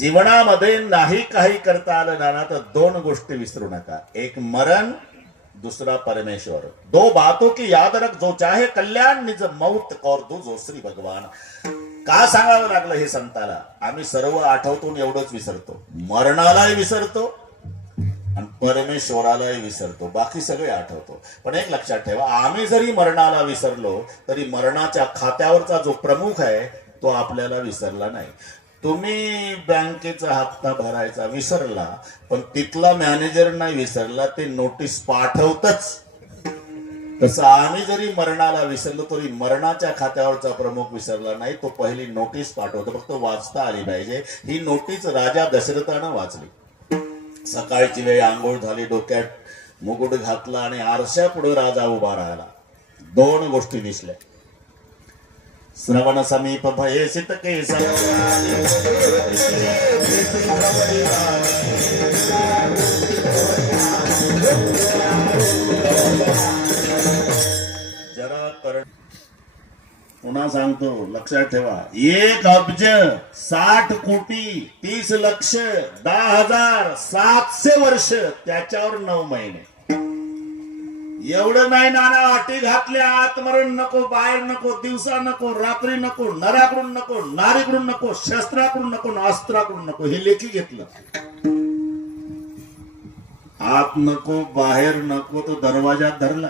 जीवनामध्ये नाही काही करता आलं नाना तर दोन गोष्टी विसरू नका. एक मरण दूसरा परमेश्वर. दो बातों की याद रख जो चाहे कल्याण निज मौत और दो जो श्री भगवान. का सांगावं लागलं हे संताला? आम्ही सर्व आठवतो एवढंच विसरतो. मरणालाही विसरतो आणि परमेश्वरालाही विसरतो. बाकी सगळे आठवतो. पण एक लक्षात ठेवा आम्ही जरी मरणाला विसरलो तरी मरणाच्या खात्यावरचा जो प्रमुख आहे तो आपल्याला विसरला नाही. तुम्ही बँकेचा हप्ता भरायचा विसरला पण तिथला मॅनेजर नाही विसरला ते नोटीस पाठवतच. तसं आम्ही जरी मरणाला विसरलो तरी मरणाच्या खात्यावरचा प्रमुख विसरला नाही तो पहिली नोटीस पाठवतो. फक्त वाचता आली पाहिजे. ही नोटीस राजा दशरथानं वाचली. सकाळची वेळ आंघोळ झाली डोक्यात मुकुट घातला आणि आरशा पुढे राजा उभा राहिला. दोन गोष्टी दिसल्या. श्रवण समीप भयसित केस जरा करण पुन्हा सांगतो लक्षात ठेवा. एक अब्ज साठ कोटी तीस लक्ष दहा हजार सातशे वर्ष त्याच्यावर नऊ महिने. एवढं नाही नाना अटी घातल्या आत्मरण नको बाहेर नको दिवसा नको रात्री नको नराकडून नको नारीकडून नको शस्त्राकडून नको अस्त्राकडून नको हे लेखी घेतलं. आत नको बाहेर नको तो दरवाजात धरला.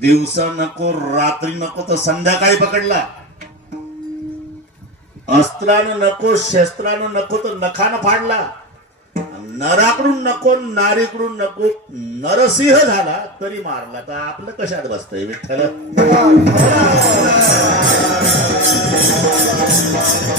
दिवसा नको रात्री नको तर संध्याकाळी पकडला. अस्त्रानं नको शस्त्रानं नको तर नखानं फाडला. नराकडून नको नारीकडून नको नरसिंह झाला तरी मारला. तर आपलं कशात बसतंय विठ्ठल?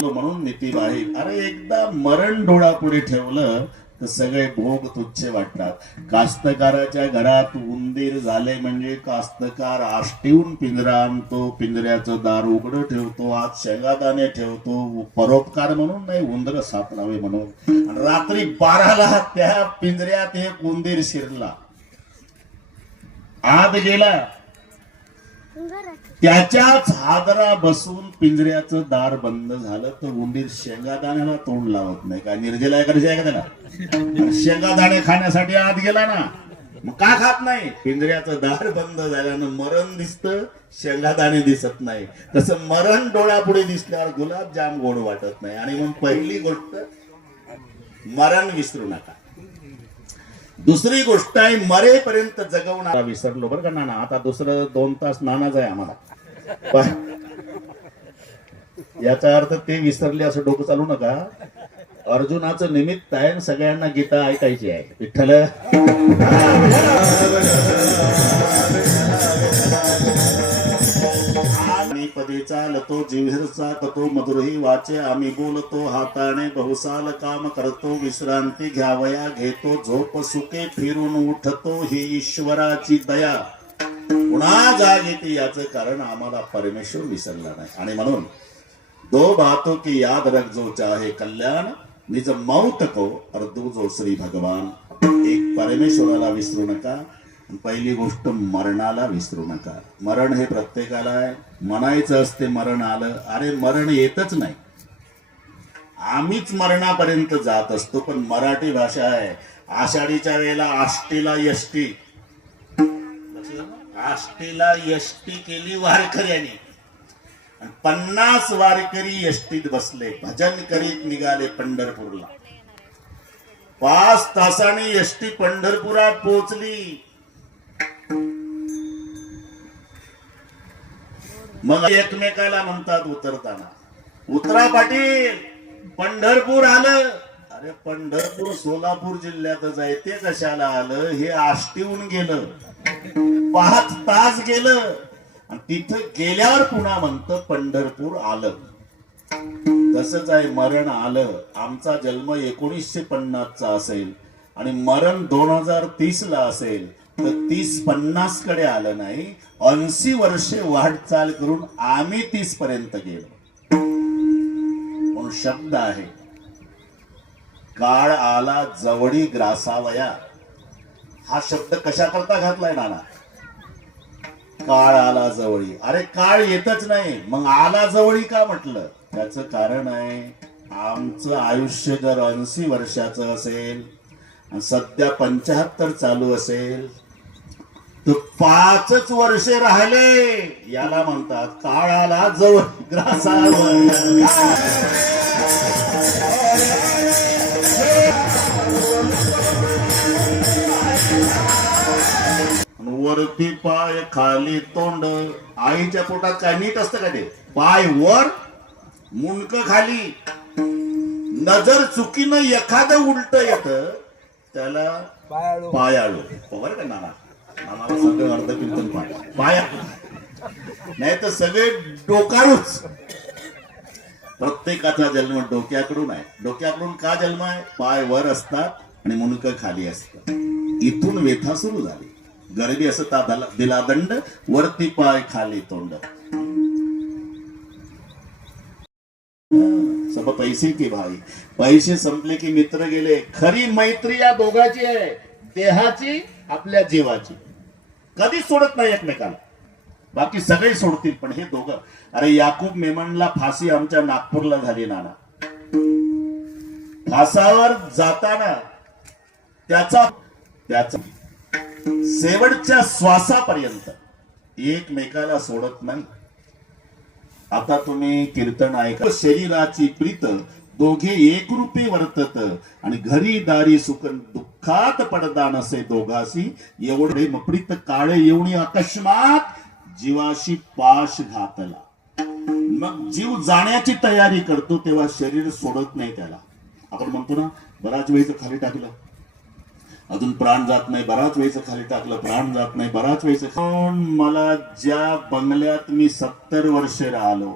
म्हणून नितीबाई अरे एकदा मरण डोळापुढे ठेवलं तर सगळे भोग तुच्छ वाटतात. कास्तकाराच्या घरात उंदीर झाले म्हणजे कास्तकार आष्टीहून पिंजरा आणतो पिंजऱ्याचं दार उघडं ठेवतो आत शेंगादाणे ठेवतो परोपकार म्हणून नाही उंदर सापडावे म्हणून. रात्री बाराला त्या पिंजऱ्यात एक उंदीर शिरला. आत गेला. त्याच्याच हादरा बसून पिंजऱ्याचं दार बंद झालं तर उंदीर शेंगादाण्याला तोंड लावत नाही. काय निर्जला एखादी आहे का त्याला शेंगादाणे खाण्यासाठी आत गेला ना. मग का खात नाही? पिंजऱ्याचं दार बंद झाल्यानं मरण दिसतं शेंगादाणे दिसत नाही. तसं मरण डोळ्यापुढे दिसल्यावर गुलाबजाम गोड वाटत नाही. आणि मग पहिली गोष्ट मरण विसरू नका. दुसरी गोष्ट आहे मरेपर्यंत जगवणारा विसरलो. बरं का नाना आता दुसरं दोन तास नानाच आहे आम्हाला. याचा अर्थ ते विसरले असं डोकं चालू नका. अर्जुनाचं निमित्त आहे सगळ्यांना गीता ऐकायची आहे. विठ्ठल. पदे चालतो जिव्हेरचा कतो मधुरही वाचे आम्ही बोलतो हाताने बहुसाल काम करतो विश्रांती घ्यावया घेतो झोप सुके फिरून उठतो ही ईश्वराची दया. पुन्हा जाग येते याचं कारण आम्हाला परमेश्वर विसरला नाही. आणि म्हणून दो बातों की याद रख जो चाहे कल्याण निज मौत को और जो श्री भगवान. एक परमेश्वराला विसरू नका पहिली गोष्ट मरणाला विसरू नका. मरण हे प्रत्येकाला आहे. म्हणायचं असते मरण आलं अरे मरण येतच नाही. आम्हीच मरणापर्यंत जात असतो पण मराठी भाषा आहे आषाढीच्या वेळेला आष्टीला यष्टी आष्टीला यष्टी केली वारकऱ्यांनी. पन्नास वारकरी यष्टीत बसले. भजन करीत निघाले पंढरपूरला. पाच तासांनी यष्टी पंढरपुरात पोहोचली. मग एकमेकाला म्हणतात उतरताना उतरा पाटील पंढरपूर आलं. अरे पंढरपूर सोलापूर जिल्ह्यातच आहे ते कशाला आलं? हे आष्टीहून गेलं. पाच तास गेलं. आणि तिथं गेल्यावर पुन्हा म्हणतं पंढरपूर आलं. तसंच आहे मरण आलं. आमचा जन्म एकोणीसशे पन्नासचा असेल. आणि मरण दोन हजार तीस ला असेल. तर तीस पन्नासकडे आलं नाही. ऐंशी वर्षे वाटचाल करून आम्ही तीस पर्यंत गेलो. म्हणून शब्द आहे काळ आला जवळी ग्रासावया. हा शब्द कशा करता घातलाय नाना? काळ आला जवळी. अरे काळ येतच नाही. मग आला जवळी का म्हटलं? त्याच कारण आहे आमचं आयुष्य जर ऐंशी वर्षाचं असेल आणि सध्या पंच्याहत्तर चालू असेल. तर पाचच वर्षे राहिले याला म्हणतात काळाला जवळ. ग्रासावर वरती पाय खाली तोंड. आईच्या पोटात काय नीट असतं का ते? पाय वर मुंडक खाली. नजर चुकीनं एखादं उलट येत त्याला पायाळू. पायाळू. बरोबर का नाना? नानाला सगळं अर्ध कीर्तन पाय. पाया नाही तर सगळे डोकाळूच. प्रत्येकाचा जन्म डोक्याकडून आहे. डोक्याकडून का जन्म आहे? पाय वर असतात आणि मुंडकं खाली असतात. इथून व्यथा सुरू झाली. गरिबी असं दिला- दिला दंड वरती पाय खाली तोंड सब पैसे की भाई पैसे संपले की मित्र गेले खरी मैत्री या दोघाची आहे देहाची आपल्या जीवाची कधीच सोडत नाही एकमेकाला बाकी सगळे सोडतील पण हे दोघं अरे याकूब मेमनला फाशी आमच्या नागपूरला झाली नाना फासावर जाताना त्याचा त्याचा शेवटच्या श्वासापर्यंत. एकमेकाला सोडत नाही. आता तुम्ही कीर्तन ऐका. शरीराची प्रीत दोघे एकरूपी वर्तत आणि घरी दारी सुख दुःखात पडदा नसे दोघाशी. एवढे मप्रीत काळे येऊनी अकस्मात जीवाशी पाश घातला. मग जीव जाण्याची तयारी करतो तेव्हा शरीर सोडत नाही त्याला. आपण म्हणतो ना बराच वेळेचं खाली टाकलं. अजून प्राण जात नाही बराच वेळचं खाली टाकलं प्राण जात नाही बराच वेळचं पण मला ज्या बंगल्यात मी सत्तर वर्ष राहिलो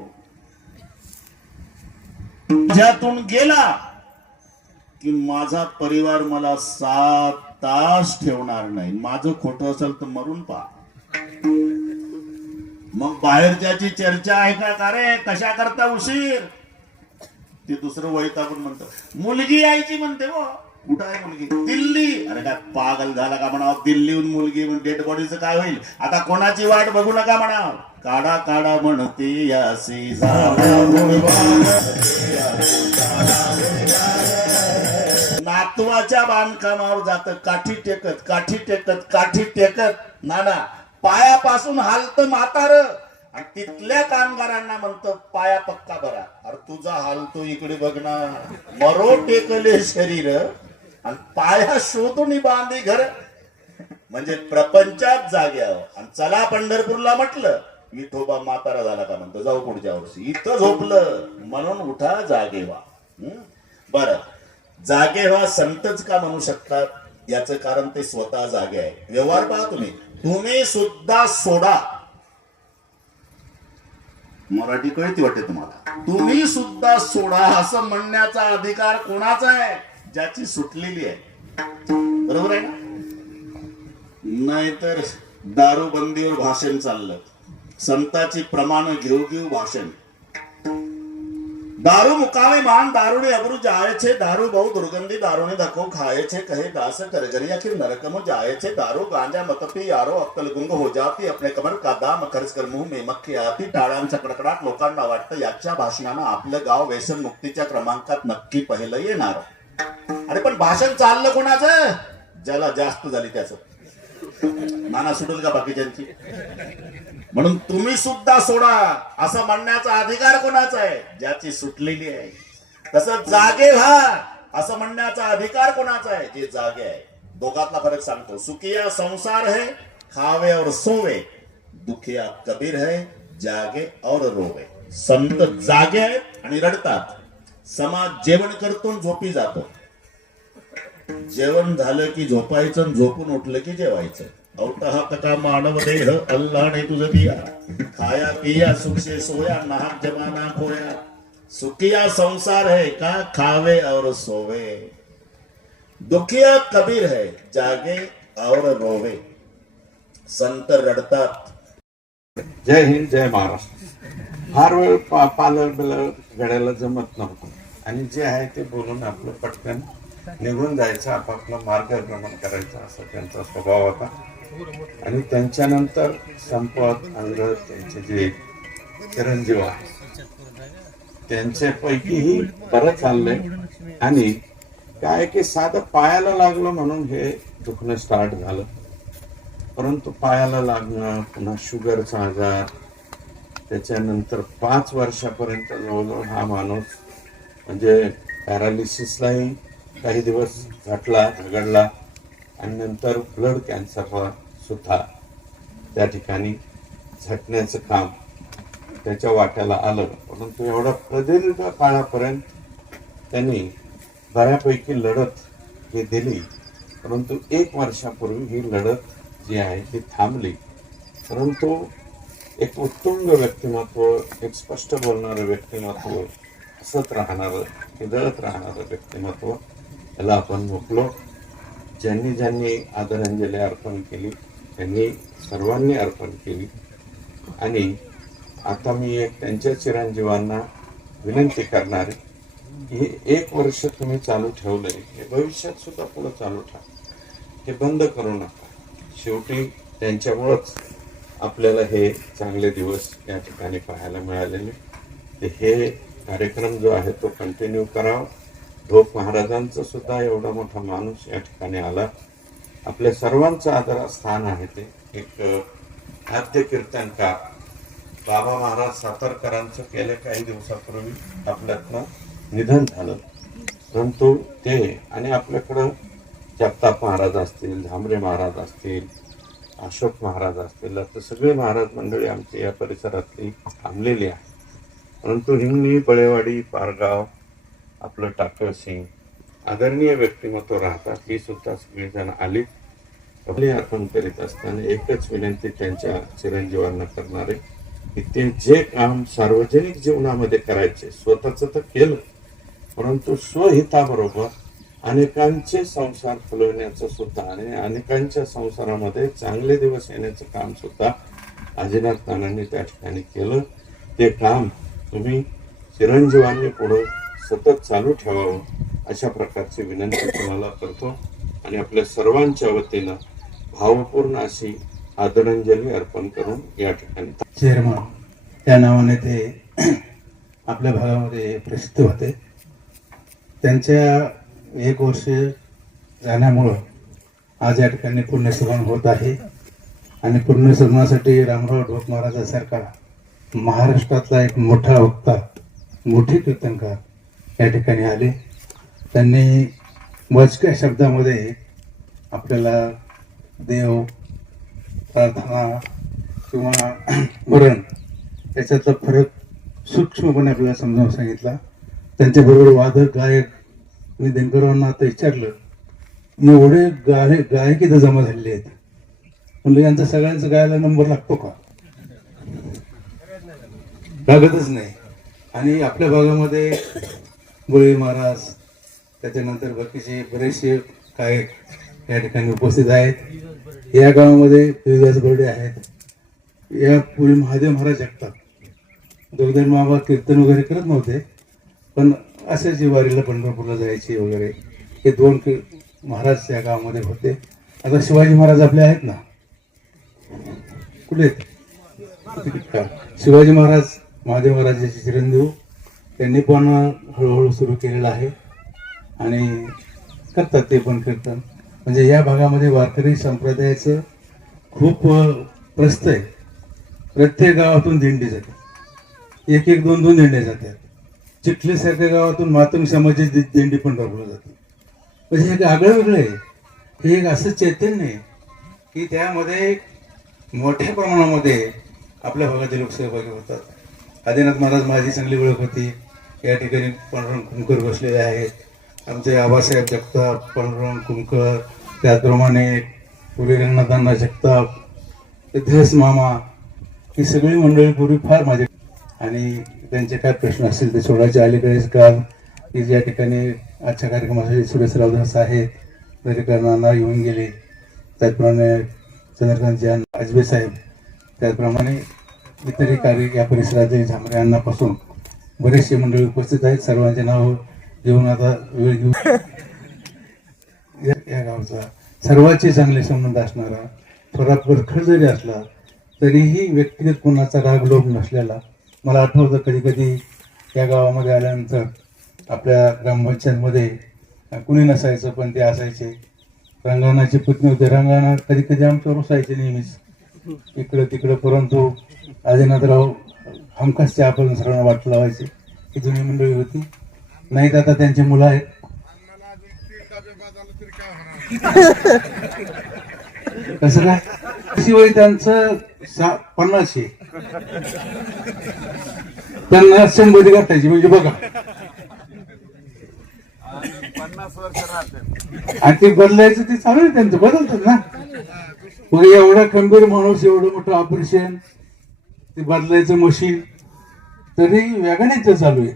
तुझ्यातून गेला की माझा परिवार मला सात तास ठेवणार नाही. माझं खोटं असेल तर मरून पहा मग बाहेरच्याची चर्चा आहे का? का रे? कशा करता उशीर? ते दुसरं वैतागून म्हणतं मुलगी यायची म्हणते हो. कुठं आहे मुलगी? दिल्ली. अरे काय पागल झाला का म्हणावं? दिल्लीहून मुलगी डेड बॉडीचं काय होईल? आता कोणाची वाट बघू नका म्हणाव. काढा काढा म्हणते यासी नातवाच्या बांधकामावर जात. काठी टेकत काठी टेकत काठी टेकत. नाना पायापासून हालत म्हातार. आणि तिथल्या कामगारांना म्हणतो पाया पक्का बरा अरे तुझा हालतो इकडे बघ ना. मरो टेकले शरीर. आणि पाया शोधून बांधे घर. म्हणजे प्रपंचात जाग्यावर आणि चला पंढरपूरला म्हटलं विठोबा म्हातारा झाला का म्हणतो जाऊ पुढच्या वर्षी. इथं झोपलं. म्हणून उठा जागे व्हा. बर. जागे व्हा संतच का म्हणू शकतात? याचं कारण ते स्वतः जागे आहे. व्यवहार पहा तुम्ही. तुम्ही सुद्धा सोडा. मराठी कळती वाटते तुम्हाला. तुम्ही सुद्धा सोडा. असं म्हणण्याचा अधिकार कोणाचा आहे? ज्याची सुटलेली आहे. बरोबर आहे नाहीतर दारूबंदीवर भाषण चाललं. संताची प्रमाण घेऊ घेऊ भाषण. दारू मुकावे मान दारुणे अबरू जायचे दारू बहु दुर्गंधी दारुणे धको खायचे कहे दास करगरी अखिर नरकम जायचे दारू गांजा मतपी यारो अक्कल गुंग हो जाती अपने कमर का दाम खर्च कर मुंह में मक्खी आती टाळ्यांचा कडकडाट लोकांना वाटतं याच्या भाषणानं आपलं गाव व्यसन मुक्तीच्या क्रमांकात नक्की पहिलं येणार. अरे पण भाषण चाललं कोणाचं? ज्याला जास्त झाली त्याचं. नाना सुटेल का बाकीच्यांची म्हणून तुम्ही सुद्धा सोडा. असं म्हणण्याचा अधिकार कोणाचा आहे? ज्याची सुटलेली आहे. तसं जागे व्हा. असं म्हणण्याचा अधिकार कोणाचा आहे? जे जागे आहे. दोघातला फरक सांगतो. सुखिया संसार है खावे और सोवे. दुखिया कबीर है जागे और रोवे. संत जागे आहेत आणि रडतात. समाज जेवण करतो झोपी जातो. जेवण झालं की झोपायचं आणि झोपून उठलं की जेवायचं. अवतहात का मानव देह अल्लाने तुझं दिया. खाया पिया सुख सोया नाहक जमाना खोया. सुखिया संसार है का खावे और सोवे? दुखिया कबीर है जागे और रोवे. संत रडतात जय हिंद जय महाराष्ट्र. फार वेळ पा पालर बिलर घडायला जमत नव्हतं. आणि जे आहे ते बोलून आपलं पटकन निघून जायचं आपापला मार्गक्रमण करायचा असा त्यांचा स्वभाव होता. आणि त्यांच्यानंतर संपत अंग्रज त्यांचे जे चिरंजीव आहे त्यांच्यापैकीही बरं चाललंय. आणि काय की साधं पायाला लागलं म्हणून हे दुखणं स्टार्ट झालं. परंतु पायाला लागणं पुन्हा शुगरचा आजार त्याच्यानंतर पाच वर्षापर्यंत जवळजवळ हा माणूस म्हणजे पॅरालिसिसलाही काही दिवस झटला झगडला आणि नंतर ब्लड कॅन्सरला सुद्धा त्या ठिकाणी झटण्याचं काम त्याच्या वाट्याला आलं. परंतु एवढा प्रदीर्घ काळापर्यंत त्यांनी बऱ्यापैकी लढत ही दिली. परंतु एक वर्षापूर्वी ही लढत जी आहे ती थांबली. परंतु एक उत्तुंग व्यक्तिमत्व एक स्पष्ट बोलणारं व्यक्तिमत्व हसत राहणारं हिदळत राहणारं व्यक्तिमत्व याला आपण मुकलो ज्यांनी ज्यांनी आदरांजली अर्पण केली त्यांनी सर्वांनी अर्पण केली. आणि आता मी एक त्यांच्या चिरंजीवांना विनंती करणार आहे की हे एक वर्ष तुम्ही चालू ठेवलंय. हे भविष्यात सुद्धा पुढे चालू ठेवा. हे बंद करू नका. शेवटी त्यांच्यामुळंच आपल्याला हे चांगले दिवस या ठिकाणी पाहायला मिळालेले. हे कार्यक्रम जो आहे तो कंटिन्यू करावा. ढोप महाराजांचा सुद्धा एवढा मोठा माणूस या ठिकाणी आला. आपल्या सर्वांचं आदर स्थान आहे ते. एक आद्य कीर्तनकार बाबा महाराज सातारकरांचं गेल्या काही दिवसापूर्वी आपल्यातनं निधन झालं. परंतु ते आणि आपल्याकडं जगताप महाराज असतील झांबरे महाराज असतील अशोक महाराज असतील तर सगळे महाराज मंडळी आमची या परिसरातली थांबलेली आहे परंतु हिंगणी बळेवाडी पारगाव आपलं टाकळसिंग आदरणीय व्यक्तिमत्व राहतात ही सुद्धा सगळीजण आली. आपले अर्पण करीत असताना एकच विनंती त्यांच्या चिरंजीवांना करणारे की ते जे काम सार्वजनिक जीवनामध्ये करायचे स्वतःच तर केलं परंतु स्वहिताबरोबर अनेकांचे संसार फुलवण्याचं सुद्धा आणि अनेकांच्या संसारामध्ये चांगले दिवस येण्याचं काम सुद्धा अजिनाथ नानांनी त्या ठिकाणी केलं. ते काम तुम्ही चिरंजीवांनी पुढं सतत चालू ठेवावं अशा प्रकारची विनंती तुम्हाला करतो आणि आपल्या सर्वांच्या वतीनं भावपूर्ण अशी आदरांजली अर्पण करून या ठिकाणी चेअरमन त्या नावाने ते आपल्या भागामध्ये प्रसिद्ध होते. त्यांच्या एक वर्ष जाण्यामुळं आज या ठिकाणी पुण्यस्मरण होत आहे. आणि पुण्यस्मरणासाठी रामराव ढोक महाराजासारखा महाराष्ट्रातला एक मोठा वक्ता मोठी कीर्तनकार या ठिकाणी आले. त्यांनी मोजक्या शब्दामध्ये आपल्याला देव प्रार्थना किंवा मरण याच्यातला फरक सूक्ष्मपणे आपल्याला समजावून सांगितला. त्यांच्याबरोबर वादक गायक मी दिनकरांना आता विचारलं एवढे गाय गायक इथं जमा झालेले आहेत. म्हणलं यांचा सगळ्यांचा गायला नंबर लागतो का? लागतच नाही. आणि आपल्या भागामध्ये बळी महाराज त्याच्यानंतर बाकीचे बरेचसे गायक या ठिकाणी उपस्थित आहेत. या गावामध्ये देवदास बर्डे आहेत. या पूर्वी महादेव महाराज जगतात. दुर्धन बाबा कीर्तन वगैरे करत नव्हते पण असे जे वारीला पंढरपूरला जायचे वगैरे हे दोन महाराज या गावामध्ये होते. आता शिवाजी महाराज आपले आहेत ना? कुठे आहेत? शिवाजी महाराज महादेव महाराजाचे चिरंजीव. त्यांनी पण हळूहळू सुरू केलेलं आहे. आणि करतात ते पण कीर्तन म्हणजे या भागामध्ये वारकरी संप्रदायाचं खूप प्रस्त आहे. प्रत्येक गावातून दिंडी जाते. एक एक दोन दोन दिंड्या जातात. चिखलीसारख्या गावातून मातंग समाजाची दि- दिंडी पण राबवली जाते. म्हणजे हे आगळं वेगळं आहे. हे एक असं चैतन्य आहे की त्यामध्ये मोठ्या प्रमाणामध्ये आपल्या भागातील लोक सहभागी होतात. आदिनाथ महाराज माझी चांगली ओळख होती. या ठिकाणी पांडुरंग कुंकर बसलेले आहेत. आमचे आबासाहेब जगताप पांडुरंग कुंकर त्याचप्रमाणे पुरी रंगनाथांना जगताप धस मामा ही सगळी मंडळी पूर्वी फार माझे आणि त्यांचे काय प्रश्न असतील ते सोडायचे अलीकडेच काल की ज्या ठिकाणी आजच्या कार्यक्रमासाठी सुरेश रावदास आहेत दरेकरांना येऊन गेले. त्याचप्रमाणे चंद्रकांत जैन आजबे साहेब. त्याचप्रमाणे इतरही कार्य या परिसरातील झांबरे अण्णापासून बरेचसे मंडळी उपस्थित आहेत. सर्वांचे नाव घेऊन आता वेळ घेऊन या या गावचा सर्वांचे चांगले संबंध असणारा थोडा परखड जरी असला तरीही व्यक्तिगत कोणाचा राग लोभ नसलेला मला आठवतं कधी कधी या गावामध्ये आल्यानंतर आपल्या ग्रामपंचायतमध्ये कुणी नसायचं पण ते असायचे. रंगाणाची पुतणी होते. रंगाणा कधी कधी आमच्यावर असायचे नेहमीच. इकडं तिकडं परंतु आदिनाथराव हमखास ते आपण सर्वांना वाट लावायचे ही जुनी मंडळी होती. नाहीत आता त्यांची मुलं आहेत. कसं काय? शिवाय त्यांचं सा पन्नासशे. त्यांना शंभर गाठायची म्हणजे बघा. आणि ते बदलायचं ते चालू आहे त्यांचं बदलतात ना. मग एवढा खंबीर माणूस एवढं मोठं ऑपरेशन ते बदलायचं मशीन तरी वेगानेच चालू आहे.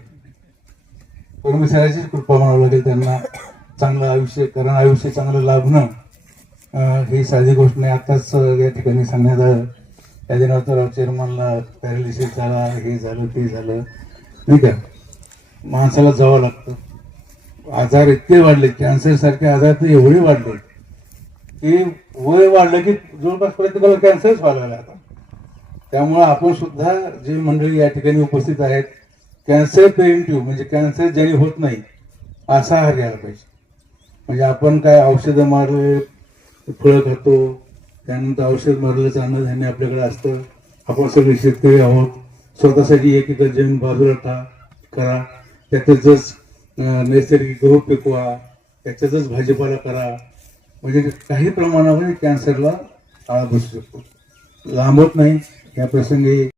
परमेश्वराचीच कृपा म्हणावं लागेल त्यांना. चांगलं आयुष्य कारण आयुष्य चांगलं लाभणं ही साधी गोष्ट नाही आत्ताच या ठिकाणी सांगण्यात आलं. त्या दिनावर चेअरमनला पॅरालिसिस झाला हे झालं ते झालं. नाही का माणसाला जावं लागतं. आजार इतके वाढले कॅन्सरसारखे आजार तर एवढे वाढले. की वय वाढलं की जवळपास प्रत्येकाला कॅन्सरच व्हायला लागला आता. त्यामुळं आपण सुद्धा जे मंडळी या ठिकाणी उपस्थित आहेत कॅन्सर प्रिव्हेंटिव्ह म्हणजे कॅन्सर ज्याने होत नाही असा आहार घ्यायला पाहिजे. म्हणजे आपण काय औषधं मारले फळं खातो त्यानंतर औषध मारलं अन्नधान्य आपल्याकडे असतं आपण सगळे शेतकरी आहोत स्वतःसाठी एक एकर जमीन बाजूला टा करा. त्याच्यातच नैसर्गिक गहू पिकवा त्याच्यातच भाजीपाला करा म्हणजे काही प्रमाणामध्ये कॅन्सरला आळा बसू शकतो. लांबत नाही. या प्रसंगी